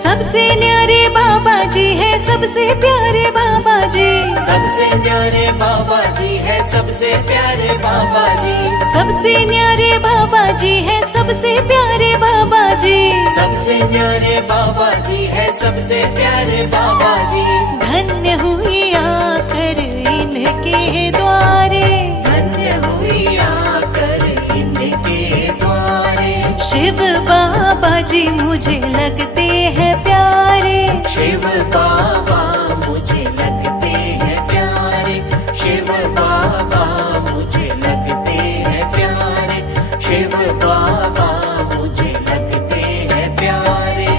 सबसे न्यारे बाबा जी है, सबसे प्यारे बाबा जी, सबसे न्यारे बाबा जी है, सबसे प्यारे बाबा जी, सबसे न्यारे बाबा जी है, सबसे प्यारे बाबा जी, सबसे न्यारे बाबा जी है, सबसे प्यारे बाबा जी। धन्य हुई आकर इनके द्वारे, धन्य हुई आकर इनके द्वारे। शिव बाबा जी मुझे लगते हैं प्यारे, शिव बाबा मुझे लगते हैं प्यारे। शिव बाबा मुझे लगते हैं प्यारे। शिव बाबा मुझे लगते हैं प्यारे।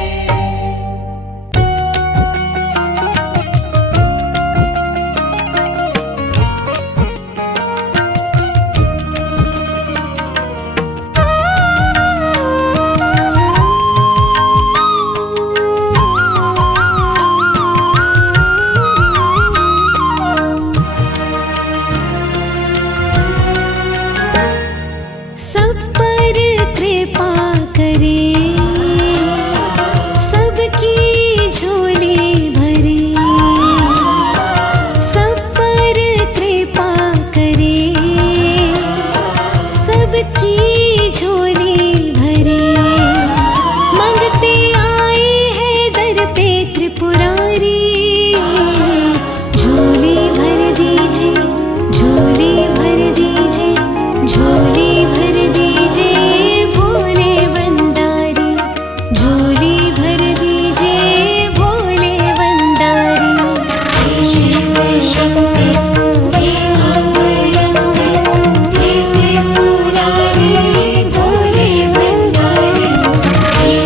सब पर कृपा करे, सबकी झोली भरे, सब पर कृपा करे, सबकी झोली भरे। मांगते आए हैं दर पे त्रिपुरारी, झोली भर दीजिए, झोली भर दीजिए, झोली भर दीजिए भोले भंडारी, झोली भर दीजिए भोले भंडारी। शिव शक्ति हे अभयंती, हे त्रिपुरारी भोले भंडारी।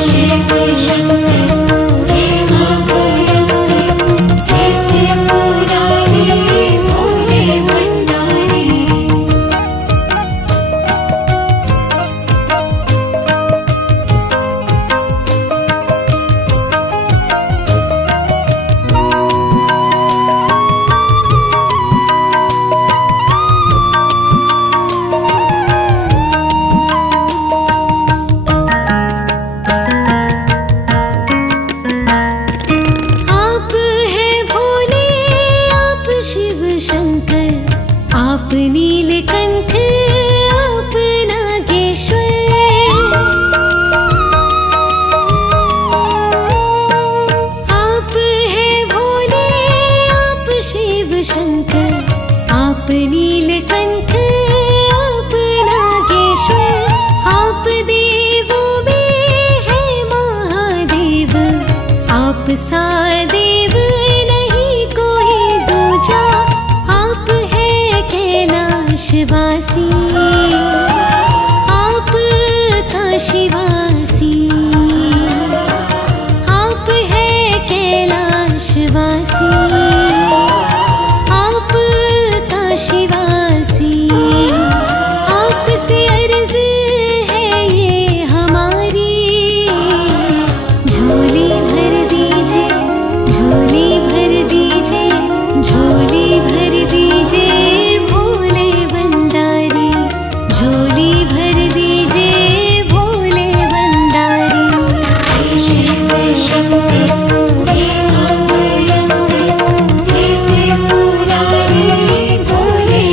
शिव शक्ति हे अभयंती, हे त्रिपुरारी भोले भंडारी। आप हैं भोले, आप शिव शंकर, आप नीलकंठ, आप नागेश्वर। आप हैं भोले, आप शिव शंकर, आप नीलकंठ, आप नागेश्वर। आप देवों में है महादेव, आप सा देव नहीं कोई दूजा। आप है कैलाशवासी, आप काशीवासी, आप है कैलाशवासी, आप काशीवासी। आपसे अर्ज है ये हमारी, झोली भर दीजिए, झोली भर दीजिए, झोली भर दीजिए भोले भंडारी, झोली भर दीजिए भोले भंडारी। शिव शक्ति हे अभयंती, हे त्रिपुरारी भोले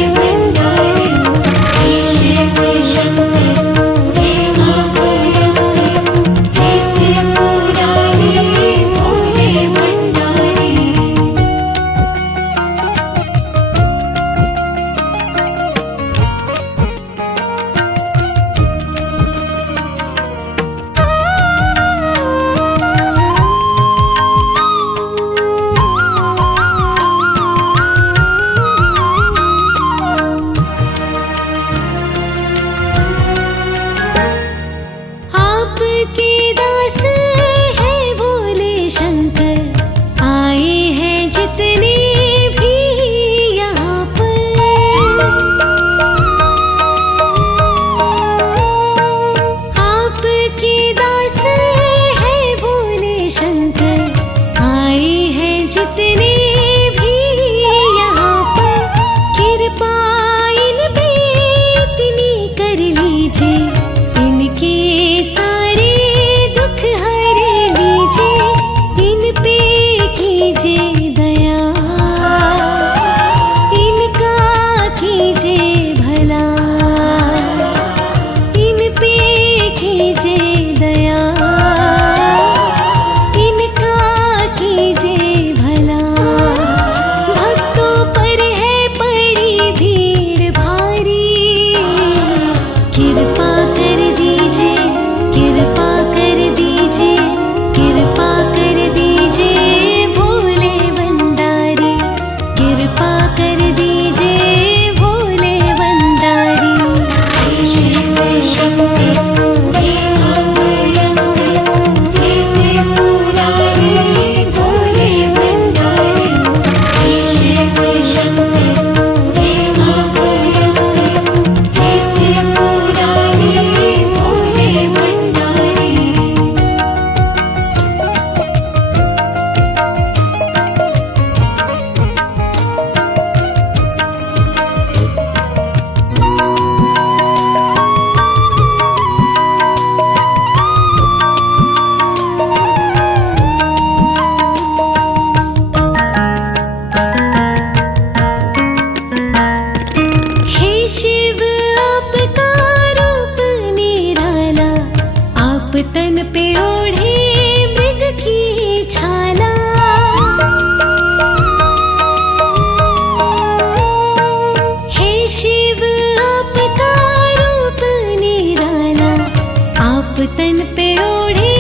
आप तन पे ओढ़े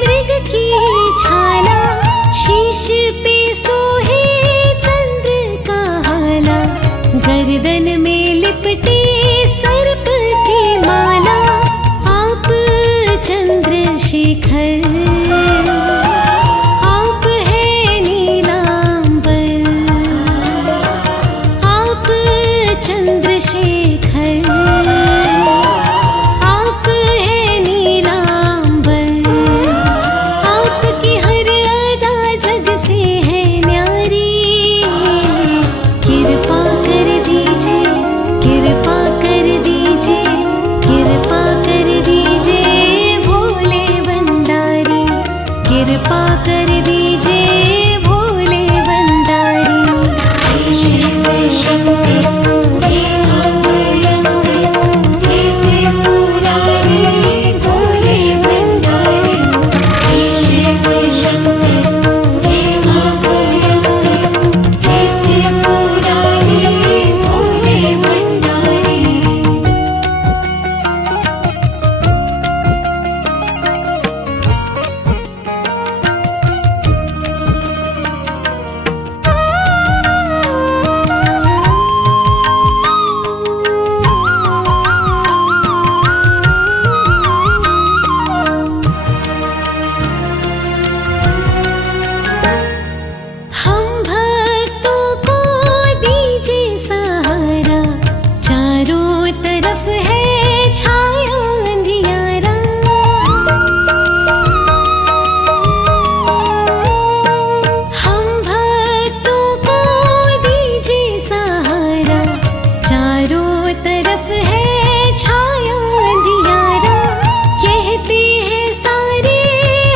मृग की छाला, शीश पे सोहे चंद्र का हाला, गर्दन में लिपटे सर्प की माला, आप चंद्रशेखर, आप है नीलांबर, आप चंद्रशेखर, आप है नीलांबर, आपकी हर अदा जग से है न्यारी, कृपा कर दीजिए, कृपा कर दीजिए, कृपा कर दीजिए भोले भंडारी, कृपा कर दीजिए भोले भंडारी। शिव शक्ति हे अभयंकर, हे त्रिपुरारी भोले भंडारी, शिव शक्ति हे अभयंकर, हे त्रिपुरारी भोले भंडारी। हम भक्तों को दीजिए सहारा, चारों तरफ है छाया अंधियारा, हम भक्तों को दीजिए सहारा, चारों तरफ है छाया अंधियारा, कहते हैं सारे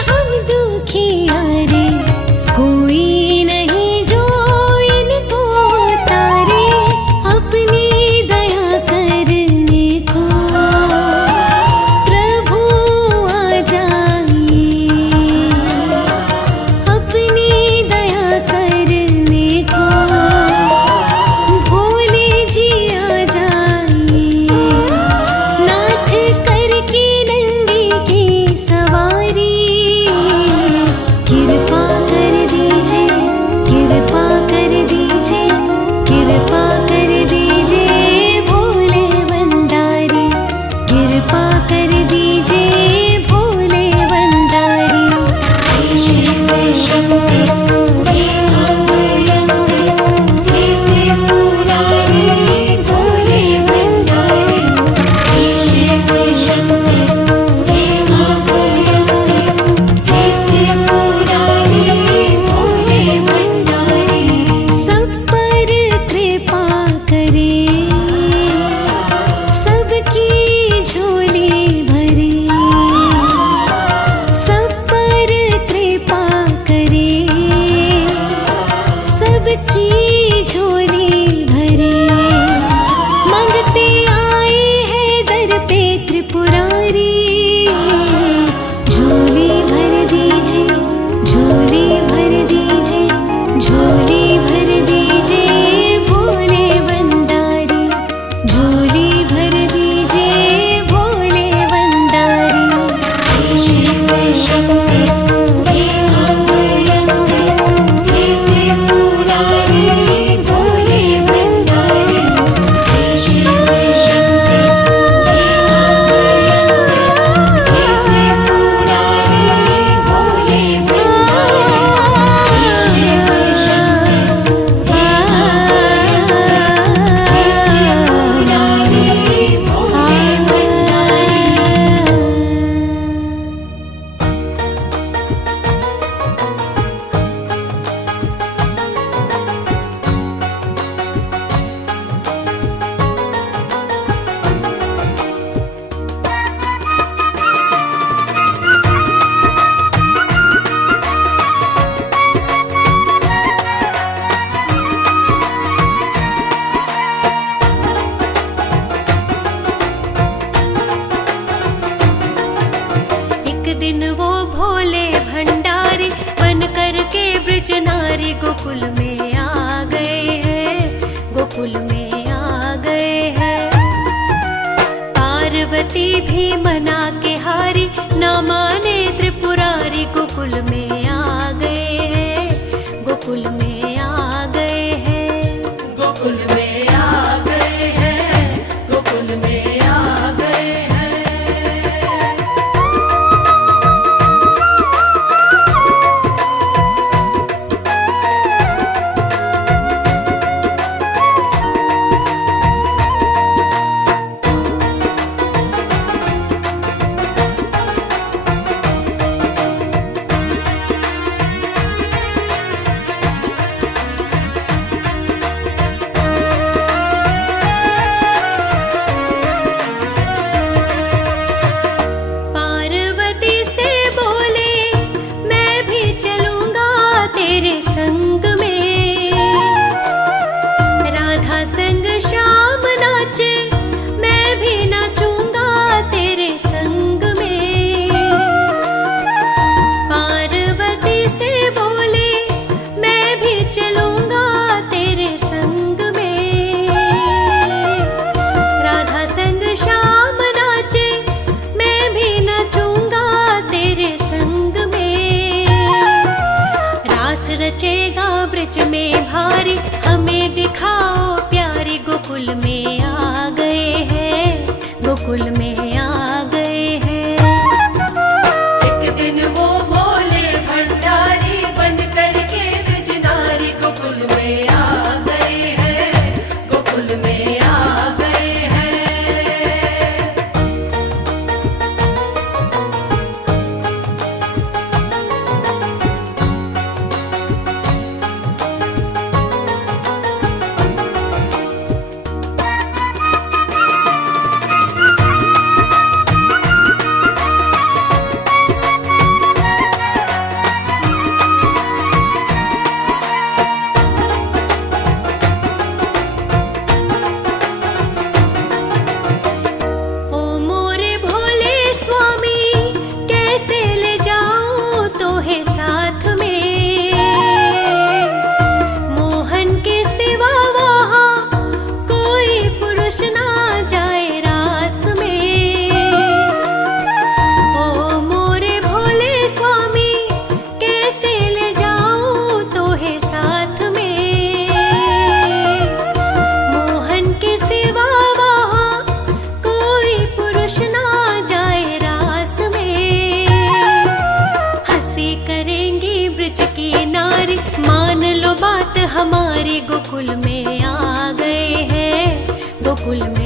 हम दुखियारे, कोई नहीं जो इनको तारे, अपनी दया करने को प्रभु आ जाइए, अपनी दया करने को भोले जी आ जाइए, नाथ करके नंदी की सवारी, कृपा कर दीजिए, कृपा कर दीजिए, कृपा कर दीजिए भोले भंडारी, कृपा कर दीजिए भोले भंडारी। शिव शक्ति हे अभयंकर, हे त्रिपुरारी भोले भंडारी, शिव शक्ति हे अभयंकर, हे त्रिपुरारी भोले भंडारी। सब पर कृपा करे, सबकी झोली भरे, सब पर कृपा करे, सबकी झोली भरे, मांगते आए हैं दर पे त्रिपुरारी, झोली भर दीजिए, झोली भर दीजिए, झोली भर दीजिए भोले भंडारी, झोली भर दीजिए भोले भंडारी। शिव शक्ति हे अभयंकर, हे त्रिपुरारी भोले भंडारी, शिव शक्ति हे अभयंकर, हे त्रिपुरारी भोले भंडारी, शिव शक्ति हे अभयंकर, हे त्रिपुरारी नारी गोकुल में आ गए हैं, गोकुल में आ गए हैं। पार्वती भी मना के हारी, गोकुल